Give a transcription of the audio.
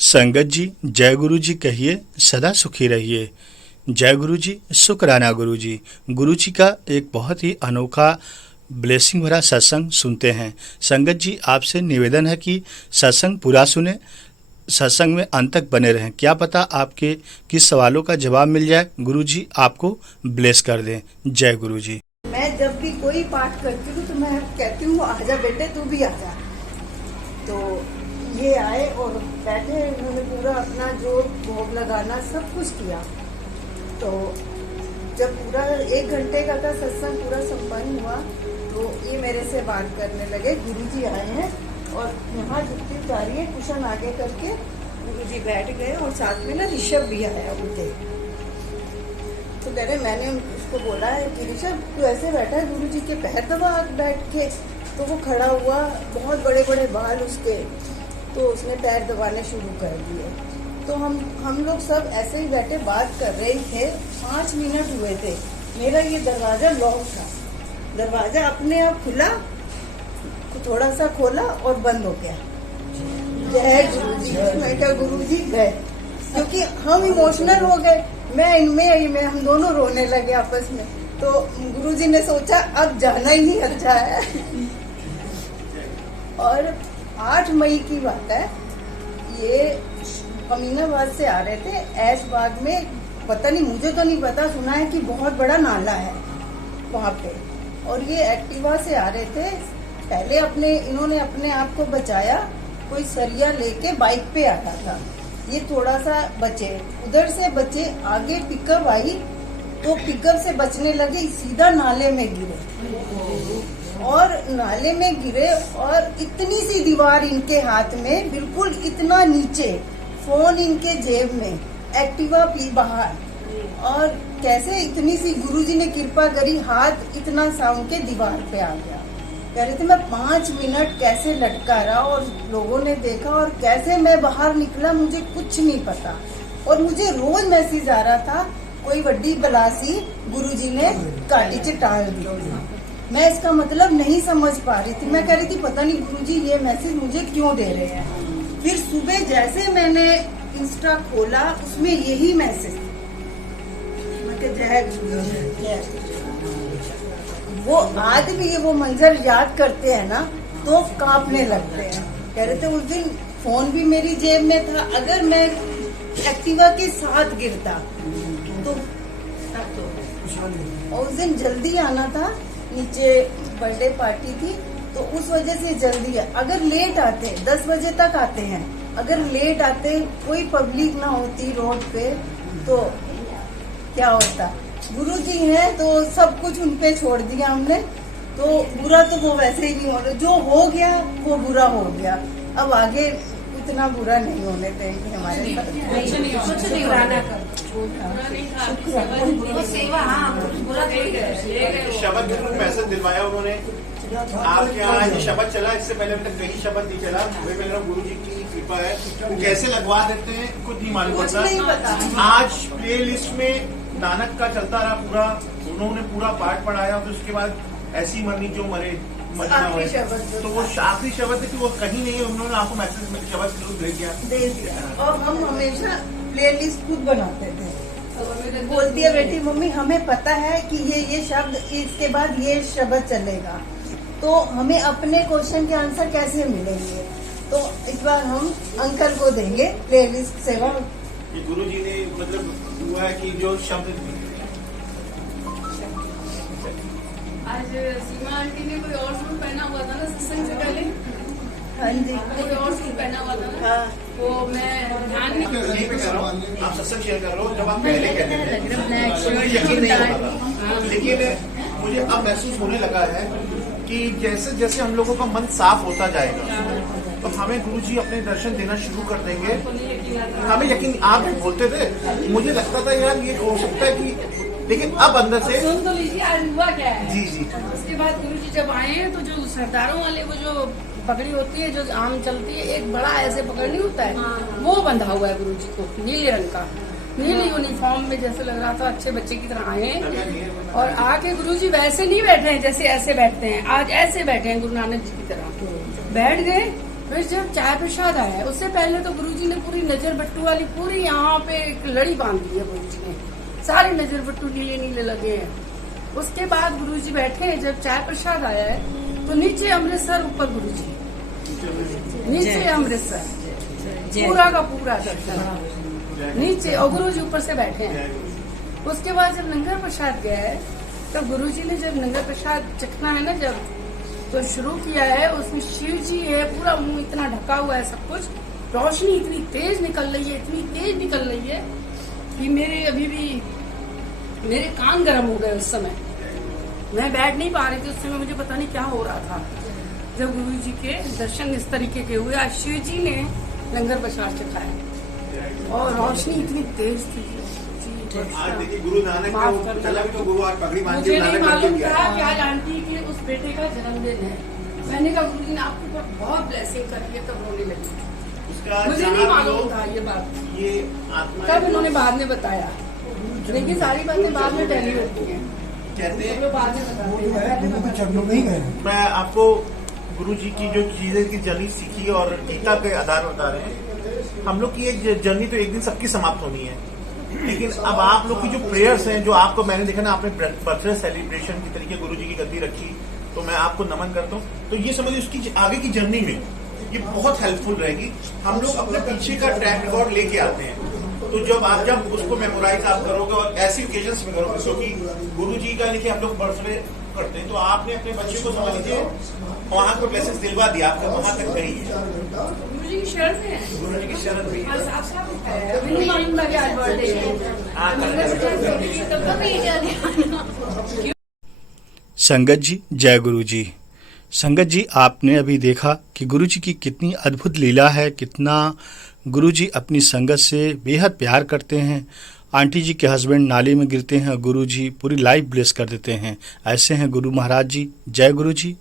संगत जी, जय गुरु जी कहिए, सदा सुखी रहिए। जय गुरु जी, शुक्राना गुरु जी। गुरु जी का एक बहुत ही अनोखा ब्लेसिंग भरा सत्संग सुनते हैं। संगत जी, आपसे निवेदन है कि सत्संग पूरा सुने, सत्संग में अंत तक बने रहें। क्या पता आपके किस सवालों का जवाब मिल जाए, गुरु जी आपको ब्लेस कर दें। जय गुरु जी। मैं जब भी कोई पाठ करती हूँ तो मैं कहती हूँ आजा बेटे, तू भी आजा। तो ये आए और बैठे, उन्होंने पूरा अपना जो भोग लगाना सब कुछ किया। तो जब पूरा 1 घंटे का सत्संग पूरा संपन्न हुआ तो ये मेरे से बात करने लगे, गुरुजी आए हैं और यहाँ जुत्ती उतारी है, कुशन आगे करके गुरुजी बैठ गए और साथ में ना ऋषभ भी आया उनके। तो कह रहे, मैंने उसको बोला है कि ऋषभ तू ऐसे बैठा है, गुरुजी के पैर दबा बैठ के। तो वो खड़ा हुआ, बहुत बड़े बड़े बाल उसके, तो उसने पैर दबाने शुरू कर दिए। तो हम लोग सब ऐसे ही बैठे बात कर रहे थे। 5 मिनट हुए थे, मेरा ये दरवाजा लॉक था, दरवाजा अपने आप खुला, थोड़ा सा खोला और बंद हो गया। जय गुरुजी। मैं क्या गुरुजी गए, क्योंकि हम इमोशनल हो गए, मैं इनमें हम दोनों रोने लगे आपस में। तो गुरुजी ने सोचा अब जाना ही नहीं अच्छा है। और 8 मई की बात है, ये अमीनाबाद से आ रहे थे, ऐश बाग में, पता नहीं, मुझे तो नहीं पता, सुना है कि बहुत बड़ा नाला है वहाँ पे। और ये एक्टिवा से आ रहे थे, पहले इन्होंने अपने आप को बचाया, कोई सरिया लेके बाइक पे आ रहा था, ये थोड़ा सा बचे, उधर से बचे, आगे पिकअप आई तो पिकअप से बचने लगे, सीधा नाले में गिरे। और नाले में गिरे और इतनी सी दीवार इनके हाथ में, बिल्कुल इतना नीचे, फोन इनके जेब में, एक्टिवा पी बाहर। और कैसे इतनी सी, गुरुजी ने कृपा करी, हाथ इतना सा उनके दीवार पे आ गया। कह रहे थे मैं 5 मिनट कैसे लटका रहा और लोगों ने देखा, और कैसे मैं बाहर निकला मुझे कुछ नहीं पता। और मुझे रोज मैसेज आ रहा था, कोई बड़ी बलासी गुरुजी ने काटी च टाल दी। मैं इसका मतलब नहीं समझ पा रही थी। मैं कह रही थी पता नहीं गुरुजी ये मैसेज मुझे क्यों दे रहे हैं। फिर सुबह जैसे मैंने इंस्टा खोला, उसमें यही मैसेज, मैं कहा जय गुरुजी। वो आज भी वो मंजर याद करते हैं ना तो कांपने लगते हैं। कह रहे थे उस दिन फोन भी मेरी जेब में था, अगर मैं एक्टिवा के साथ गिरता तो और उस दिन जल्दी आना था, नीचे बर्थडे पार्टी थी, तो उस वजह से जल्दी है। अगर लेट आते, 10 बजे तक आते हैं, अगर लेट आते, कोई पब्लिक ना होती रोड पे, तो क्या होता। गुरुजी हैं तो सब कुछ उनपे छोड़ दिया हमने। तो बुरा तो वो वैसे ही नहीं हो रहा, जो हो गया वो बुरा हो गया, अब आगे इतना बुरा नहीं होने देंगे हमारे साथ। शब्द मैसेज दिलवाया उन्होंने आपके यहाँ, शब्द चला, इससे पहले तक कहीं शब्द नहीं चला। गुरु जी की कृपा है, वो कैसे लगवा देते हैं खुद नहीं मालूम पड़ता। आज प्ले लिस्ट में नानक का चलता रहा पूरा, उन्होंने पूरा पाठ पढ़ाया, फिर उसके बाद ऐसी मरनी जो मरे मरना हुए, तो वो आखिरी शब्द है कि वो कहीं नहीं है, उन्होंने आपको मैसेज में शब्द जरूर दे दिया। और हम हमेशा प्ले लिस्ट खुद बनाते थे। बोलती है बेटी मम्मी हमें पता है कि ये शब्द, इसके बाद ये शब्द चलेगा, तो हमें अपने क्वेश्चन के आंसर कैसे मिलेंगे। तो इस बार हम अंकल को देंगे प्ले लिस्ट सेवा। गुरु जी ने मतलब हुआ है कि जो शब्द आज सीमा आंटी ने कोई और सूट पहना हुआ था ना सत्संग से पहले। हाँ जी, कोई और सूट पहना हुआ था ना। हाँ, वो मैं ध्यान नहीं आप सत्संग शेयर कर रहे हो, जब आप पहले कहते थे मुझे यकीन नहीं होता था, लेकिन मुझे अब महसूस होने लगा है कि जैसे जैसे हम लोगों का मन साफ होता जाएगा तो हमें गुरु जी अपने दर्शन देना शुरू कर देंगे। हमें यकीन, आप बोलते थे, मुझे लगता था यार ये हो सकता है कि, लेकिन अब अंदर से सुन तो लीजिए आज हुआ क्या है। जी जी। उसके बाद गुरु जी जब आए हैं तो जो सरदारों वाले वो जो पगड़ी होती है, जो आम चलती है, एक बड़ा ऐसे पकड़ नहीं होता है, वो बंधा हुआ है गुरु जी को, नीले रंग का, नीली यूनिफॉर्म में, जैसे लग रहा था अच्छे बच्चे की तरह आए हैं। और आके गुरु जी वैसे नहीं बैठे हैं जैसे ऐसे बैठते हैं, आज ऐसे बैठे हैं गुरु नानक जी की तरह बैठ गए। फिर जब चाय प्रसाद आया, उससे पहले तो गुरुजी ने पूरी नजर बट्टू वाली पूरी यहाँ पे एक लड़ी बांध दी है गुरुजी ने, सारे नजर बट्टू नीले नीले लगे हैं। उसके बाद गुरुजी बैठे, जब चाय प्रसाद आया है तो नीचे अमृतसर, ऊपर गुरुजी, नीचे अमृतसर, पूरा का पूरा दर्शन नीचे, और गुरुजी ऊपर से बैठे हैं। उसके बाद जब लंगर प्रसाद गया है, तो गुरुजी ने जब लंगर प्रसाद चखना है ना, जब तो शुरू किया है, उसमें शिव जी है, पूरा मुंह इतना ढका हुआ है, सब कुछ, रोशनी इतनी तेज निकल रही है, इतनी तेज निकल रही है कि मेरे अभी भी मेरे कान गर्म हो गए। उस समय मैं बैठ नहीं पा रही थी, उस समय मुझे पता नहीं क्या हो रहा था। जब गुरु जी के दर्शन इस तरीके के हुए, आज शिव जी ने लंगर प्रसाद चखाया और रोशनी इतनी तेज थी। आज देखिए गुरु नानक को चला भी तो गुरु आज पगड़ी बांध के मुझे नहीं नानक बन मालूम गया। था कि आज आंटी के उस बेटे का जन्मदिन है। मैंने कहा गुरु जी ने आपके ऊपर बहुत ब्लेसिंग करी है, तब रोने लगी। उसका मुझे नहीं मालूम था ये बात, ये आत्मा तब इन्होंने बाद में बताया। देखिए सारी बातें बाद में पहली होती हैं, कहते हैं। लोग बाद में बताते हैं। मैं आपको गुरु जी की जो चीजें की जर्नी सीखी और गीता के आधार पर बता रहे हैं। हम लोग की ये जर्नी तो एक दिन सबकी समाप्त होनी है, लेकिन अब आप लोग की जो प्रेयर्स हैं, जो आपको मैंने देखा ना, आपने बर्थडे सेलिब्रेशन की तरीके गुरु जी की गद्दी रखी, तो मैं आपको नमन करता हूँ। तो ये समझिए उसकी आगे की जर्नी में ये बहुत हेल्पफुल रहेगी। हम लोग अपने पीछे का ट्रैक रिकॉर्ड लेके आते हैं, तो जब उसको मेमोराइज आप करोगे और ऐसी ओकेजन्स में करोगे, क्योंकि गुरु जी का लिखे हम लोग बर्थडे करते हैं, तो आपने अपने बच्चे को समझ लीजिए वहां को ब्लेसिंग्स दिलवा दिया, आपको वहां तक गई है। गुरु जी की शरण है, गुरु जी की शरण भी है। और साफ-साफ है, अभी नहीं मालूम लगे आज बर्थडे है। संगत जी, जय गुरु जी। संगत जी, आपने अभी देखा कि गुरु जी की कितनी अद्भुत लीला है, कितना गुरु जी अपनी संगत से बेहद प्यार करते हैं। आंटी जी के हस्बैंड नाले में गिरते हैं, गुरु जी पूरी लाइफ ब्लेस कर देते हैं। ऐसे हैं गुरु महाराज जी। जय गुरु जी।